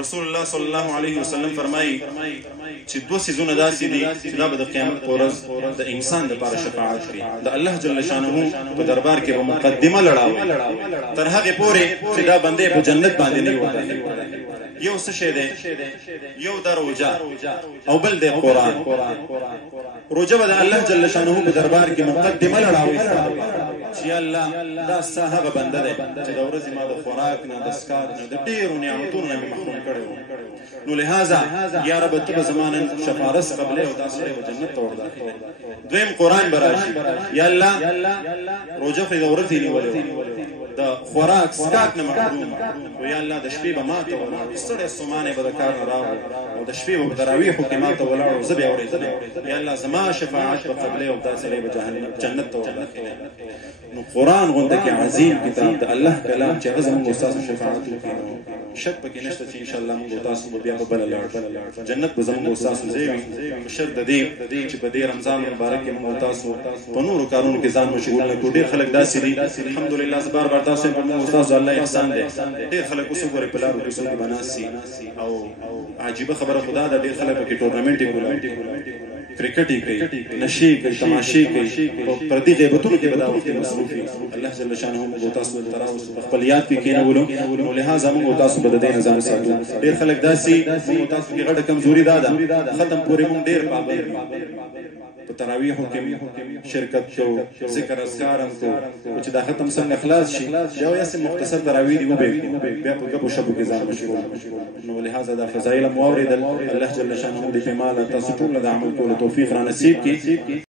رسول الله صلی الله علیه وسلم فرمایي چې دوه سيزونه داسې دي چې دا به د قیامت په ورځ د انسان لپاره شفاعت کوي. د الله جل شانه په دربار کې به مقدمه لړاوي تر هغه پورې چې دا بندې په جنت باندې نه وځي. یو څه شی دی، یو د روژه او بل د قرآن. روژه به د الله جل شانه په دربار کې مقدمه لړاوي چې الله دا ستا هغه بنده دی چې د ورځې ما د خوراک نه، د څښاک نه، د ډېرو نعمتونو نه مې محروم کړی و. نو لهذا یا رب ته به زما نن شفارس قبلې او دا سړی به جنت ته ورداخلوي. دویم قرآن به راشي، یا الله روژه خو یې د ورځې نیولې وه، د خوراک څښاک نه محروم و، یا الله د شپې به ما ته ولاړو، ستړی ستومانی به د کار نه راغلو او د شپې به په تراویحو کې ما ته ولاړو، زه به یې اورېدلی. یا الله زما شفاعت به قبلې او دا سړی به جنت ته ورداخلوي. نو قرآن غونډه کې عظیم کتاب د الله کلام چې هغه زموږ استاسو شفاعت وکړي، نو شک پکې نشته چې انشاءالله موږ تاسو به بیا په بله لاړ جنت به زموږ استاسو ځای وي. په شرط د دې چې په دې رمضان مبارک کې موږ تاسو په نورو کارونو کې ځان مشغول نه کړو. ډېر خلک داسې دي، الحمدلله زه بار بار تاسو په موږ استاسو الله احسان دی. ډېر خلک اوس وګورئ په لارو کوڅو کې به ناست سي او عجیبه خبره خدا ده، ډېر خلک پکې ټورنمنټ یې کوي، کرکټ یې کوي، نشې کوي، تماشې کوي او پردي غیبتونو کې به دا وخت مصروف وي. الله جل شانه موږ تاسو ته راوستو په خپل یاد کې کېنولو، نو لهذا موږ تاسو به د دې نظام ساتو. ډېر خلک داسې موږ تاسو کې غټه کمزوري دا ده، ختم پورې موږ ډېر پابند په تراویحو کې شرکت کوو، ذکر اذکار هم کوو چې دا ختم څنګه خلاص شي، بیا یاسې مختصر تراویح دي وبېږو، بیا په ګپو شپو کې ځان مشغول. نو لهذا دا فضایل مو واورېدل. الله جل شانه دې په مال تاسو ټول د عمل کولو توفیق را نصیب کړي.